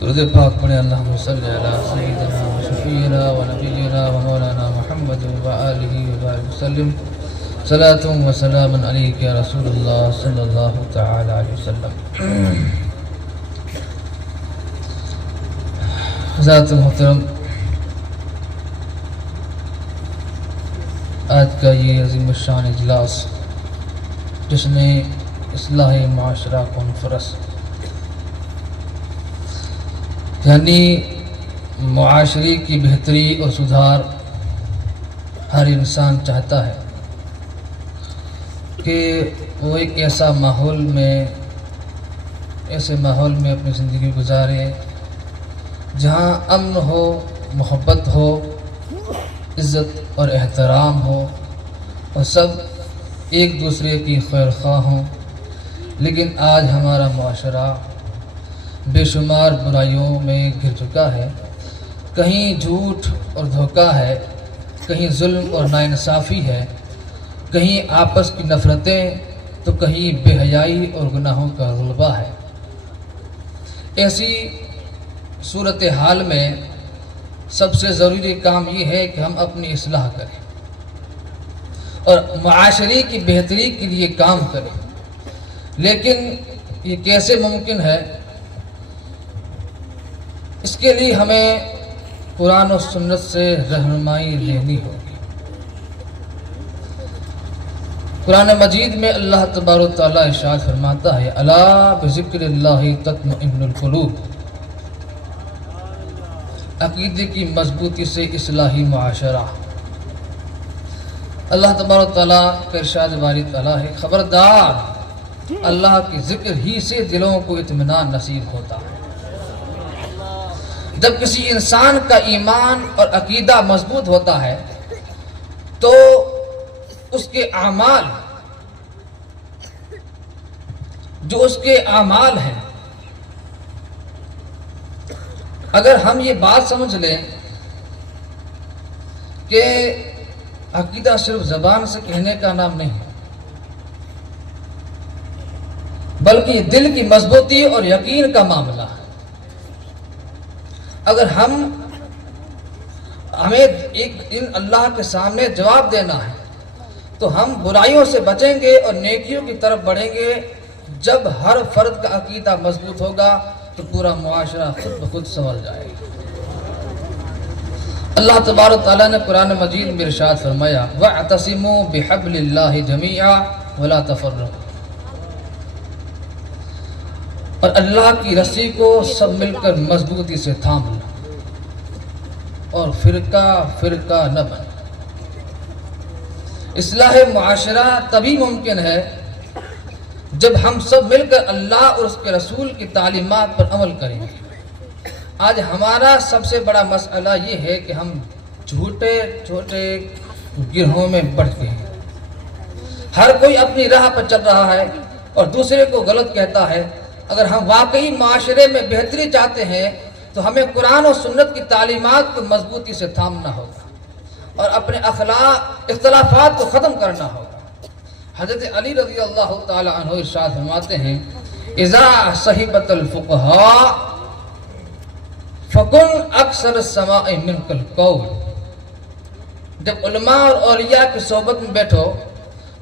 درود پاک پڑھیں اللہم صلی علی سیدنا و شفیعنا و نبینا و مولانا محمد و آلہ و بارک وسلم صلاۃ و سلام علیک یا رسول اللہ صلی اللہ تعالی علیہ وسلم۔ حضرات محترم، آج کا یہ عظیم الشان اجلاس جس نے اصلاح معاشرہ کانفرنس یعنی معاشرے کی بہتری اور سدھار ہر انسان چاہتا ہے کہ وہ ایک ایسے ماحول میں اپنی زندگی گزارے جہاں امن ہو، محبت ہو، عزت اور احترام ہو اور سب ایک دوسرے کی خیر خواہ ہوں۔ لیکن آج ہمارا معاشرہ بے شمار برائیوں میں گر چکا ہے۔ کہیں جھوٹ اور دھوکہ ہے، کہیں ظلم اور ناانصافی ہے، کہیں آپس کی نفرتیں تو کہیں بے حیائی اور گناہوں کا غلبہ ہے۔ ایسی صورتحال میں سب سے ضروری کام یہ ہے کہ ہم اپنی اصلاح کریں اور معاشرے کی بہتری کے لیے کام کریں۔ لیکن یہ کیسے ممکن ہے؟ اس کے لیے ہمیں قرآن و سنت سے رہنمائی لینی ہوگی۔ قرآن مجید میں اللہ تبارک و تعالیٰ ارشاد فرماتا ہے الا بذکر اللہ تطمئن القلوب، عقیدے کی مضبوطی سے اصلاحی معاشرہ۔ اللہ تبارک و تعالیٰ کا ارشاد باری تعالیٰ ہے خبردار، اللہ کے ذکر ہی سے دلوں کو اطمینان نصیب ہوتا ہے۔ جب کسی انسان کا ایمان اور عقیدہ مضبوط ہوتا ہے تو اس کے اعمال ہیں، اگر ہم یہ بات سمجھ لیں کہ عقیدہ صرف زبان سے کہنے کا نام نہیں بلکہ دل کی مضبوطی اور یقین کا معاملہ ہے۔ اگر ہمیں ایک دن اللہ کے سامنے جواب دینا ہے تو ہم برائیوں سے بچیں گے اور نیکیوں کی طرف بڑھیں گے جب ہر فرد کا عقیدہ مضبوط ہوگا تو پورا معاشرہ خود بخود سنور جائے گا۔ اللہ تبارک تعالیٰ نے قرآن مجید میں ارشاد فرمایا وَاعْتَصِمُوا بِحَبْلِ اللَّهِ جَمِيعًا وَلَا تَفَرَّقُوا، اور اللہ کی رسی کو سب مل کر مضبوطی سے تھام لو اور فرقہ نہ بن۔ اصلاح معاشرہ تبھی ممکن ہے جب ہم سب مل کر اللہ اور اس کے رسول کی تعلیمات پر عمل کریں گے۔ آج ہمارا سب سے بڑا مسئلہ یہ ہے کہ ہم چھوٹے گروہوں میں بٹ گئے ہیں۔ ہر کوئی اپنی راہ پر چل رہا ہے اور دوسرے کو غلط کہتا ہے۔ اگر ہم واقعی معاشرے میں بہتری چاہتے ہیں تو ہمیں قرآن و سنت کی تعلیمات کو مضبوطی سے تھامنا ہوگا اور اپنے اختلافات کو ختم کرنا ہوگا۔ حضرت علی رضی اللہ تعالی عنہ ارشاد فرماتے ہیں اذا صحبت الفقہاء فکن اکثر السماع منک القول، جب علماء اور اولیاء کی صحبت میں بیٹھو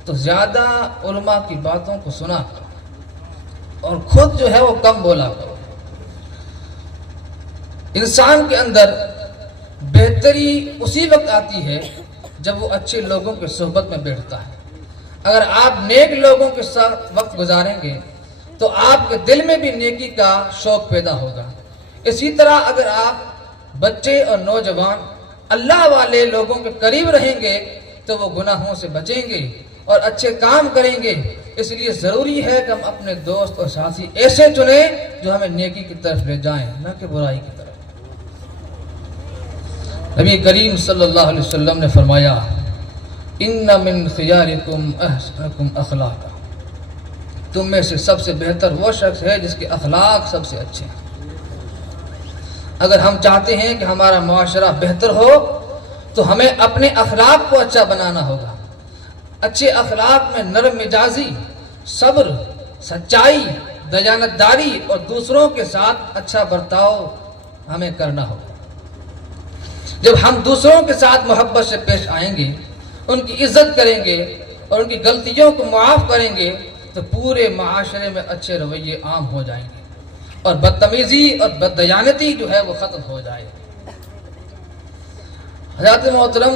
تو زیادہ علماء کی باتوں کو سنا کرو اور خود جو ہے وہ کم بولا کرو۔ انسان کے اندر بہتری اسی وقت آتی ہے جب وہ اچھے لوگوں کی صحبت میں بیٹھتا ہے۔ اگر آپ نیک لوگوں کے ساتھ وقت گزاریں گے تو آپ کے دل میں بھی نیکی کا شوق پیدا ہوگا۔ اسی طرح اگر آپ بچے اور نوجوان اللہ والے لوگوں کے قریب رہیں گے تو وہ گناہوں سے بچیں گے اور اچھے کام کریں گے۔ اس لیے ضروری ہے کہ ہم اپنے دوست اور ساتھی ایسے چنیں جو ہمیں نیکی کی طرف لے جائیں، نہ کہ برائی کی طرف۔ نبی کریم صلی اللہ علیہ وسلم نے فرمایا ان من خیارکم احسنکم اخلاقا، تم میں سے سب سے بہتر وہ شخص ہے جس کے اخلاق سب سے اچھے ہیں۔ اگر ہم چاہتے ہیں کہ ہمارا معاشرہ بہتر ہو تو ہمیں اپنے اخلاق کو اچھا بنانا ہوگا۔ اچھے اخلاق میں نرم مزاجی، صبر، سچائی، دیانتداری اور دوسروں کے ساتھ اچھا برتاؤ ہمیں کرنا ہوگا۔ جب ہم دوسروں کے ساتھ محبت سے پیش آئیں گے، ان کی عزت کریں گے اور ان کی غلطیوں کو معاف کریں گے تو پورے معاشرے میں اچھے رویے عام ہو جائیں گے اور بدتمیزی اور بددیانتی جو ہے وہ ختم ہو جائے گی۔ حضرات محترم،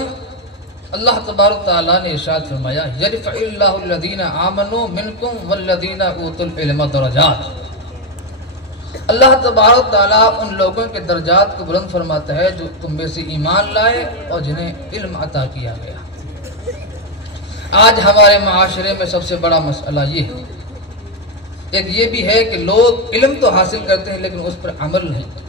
اللہ تبارک تعالیٰ نے ارشاد فرمایا یرفع اللہ الذین آمنوا منکم والذین اوتوا العلم درجات۔ اللہ تبارک تعالیٰ ان لوگوں کے درجات کو بلند فرماتا ہے جو تم میں سے ایمان لائے اور جنہیں علم عطا کیا گیا۔ آج ہمارے معاشرے میں سب سے بڑا مسئلہ یہ ہے، ایک یہ بھی ہے کہ لوگ علم تو حاصل کرتے ہیں لیکن اس پر عمل نہیں کرتے۔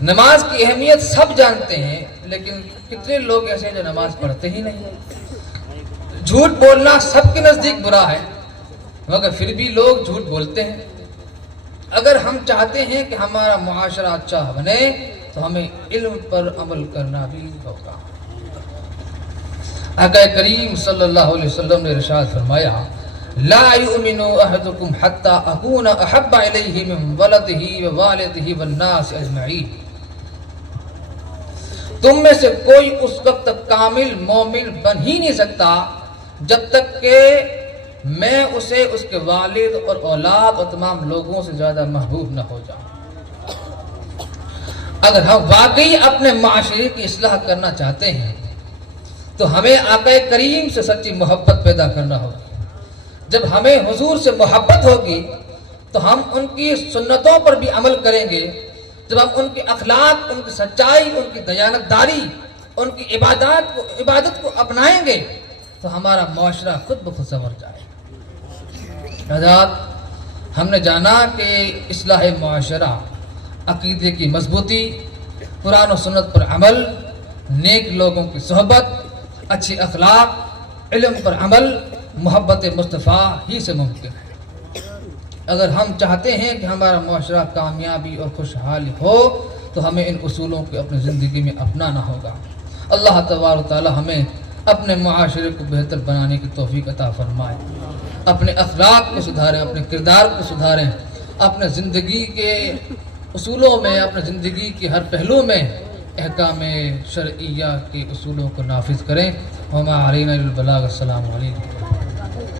نماز کی اہمیت سب جانتے ہیں لیکن کتنے لوگ ایسے ہیں جو نماز پڑھتے ہی نہیں۔ جھوٹ بولنا سب کے نزدیک برا ہے مگر پھر بھی لوگ جھوٹ بولتے ہیں۔ اگر ہم چاہتے ہیں کہ ہمارا معاشرہ اچھا بنے تو ہمیں علم پر عمل کرنا بھی ہوگا۔ آقا کریم صلی اللہ علیہ وسلم نے ارشاد فرمایا لا یؤمن احدکم حتی اکون احب الیہ من ولدہ ووالدہ والناس اجمعین۔ تم میں سے کوئی اس وقت تک کامل مومن بن ہی نہیں سکتا جب تک کہ میں اسے اس کے والد اور اولاد اور تمام لوگوں سے زیادہ محبوب نہ ہو جاؤں۔ اگر ہم واقعی اپنے معاشرے کی اصلاح کرنا چاہتے ہیں تو ہمیں آقا کریم سے سچی محبت پیدا کرنا ہوگی۔ جب ہمیں حضور سے محبت ہوگی تو ہم ان کی سنتوں پر بھی عمل کریں گے۔ جب ہم ان کے اخلاق، ان کی سچائی، ان کی دیانتداری، ان کی عبادت کو اپنائیں گے تو ہمارا معاشرہ خود بخود سنور جائے گا۔ حضرات، ہم نے جانا کہ اصلاح معاشرہ عقیدے کی مضبوطی، قرآن و سنت پر عمل، نیک لوگوں کی صحبت، اچھی اخلاق، علم پر عمل، محبت مصطفیٰ ہی سے ممکن ہے۔ اگر ہم چاہتے ہیں کہ ہمارا معاشرہ کامیابی اور خوشحال ہو تو ہمیں ان اصولوں کو اپنی زندگی میں اپنانا ہوگا۔ اللہ تبارک و تعالی ہمیں اپنے معاشرے کو بہتر بنانے کی توفیق عطا فرمائے، اپنے اخلاق کو سدھاریں، اپنے کردار کو سدھاریں، اپنے زندگی کے اصولوں میں، اپنے زندگی کے ہر پہلو میں احکام شرعیہ کے اصولوں کو نافذ کریں۔ وما علینا الا البلاغ۔ السلام علیکم۔